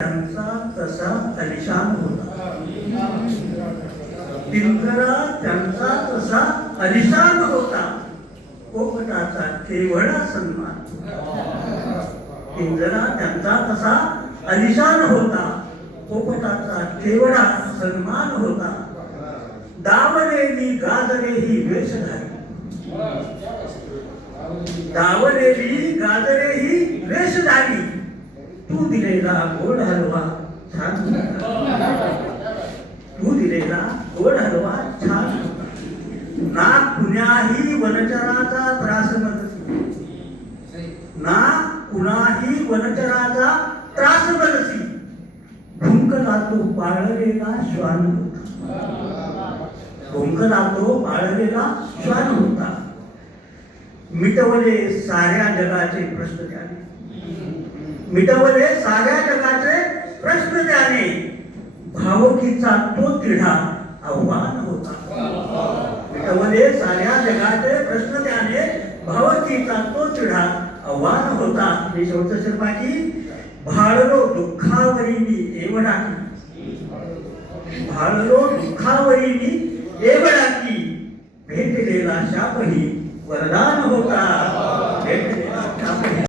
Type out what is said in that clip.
त्यांचा तसा अलिशान होता. पिंजरा त्यांचा तसा अलिशान होता, पोपटाचा केवढा सन्मान. पिंजरा त्यांचा तसा अलिशान होता, पोपटाचा केवढा सन्मान होता. दावलेली गाजरे ही वेशधारी, दावलेली गाजरे ही वेशधारी. तू दिलेला गोड हलवा छान होता, तू दिलेला गोड हलवा छान होता. ना कुण्याही वनचराचा त्रास नसती, ना कुणाही वनचराचा त्रास नसती. भुंकला तो पाळलेला श्वान होता, भुंकला तो पाळलेला श्वान होता. मिटवले साऱ्या जगाचे प्रश्न त्याने, मिटवले साऱ्या जगाचे प्रश्न त्याने. भावकीचा तो तिढा आव्हान होता, मिटवले साऱ्या जगाचे प्रश्न त्याने. भावकीचा तो तिढा आव्हान होता. हे शेवटचं शर्माची. भाळलो दुःखावरी मी एवढाकी, भाळलो दुःखावरी मी एवढाकी. भेटलेला शापही वरदान होता.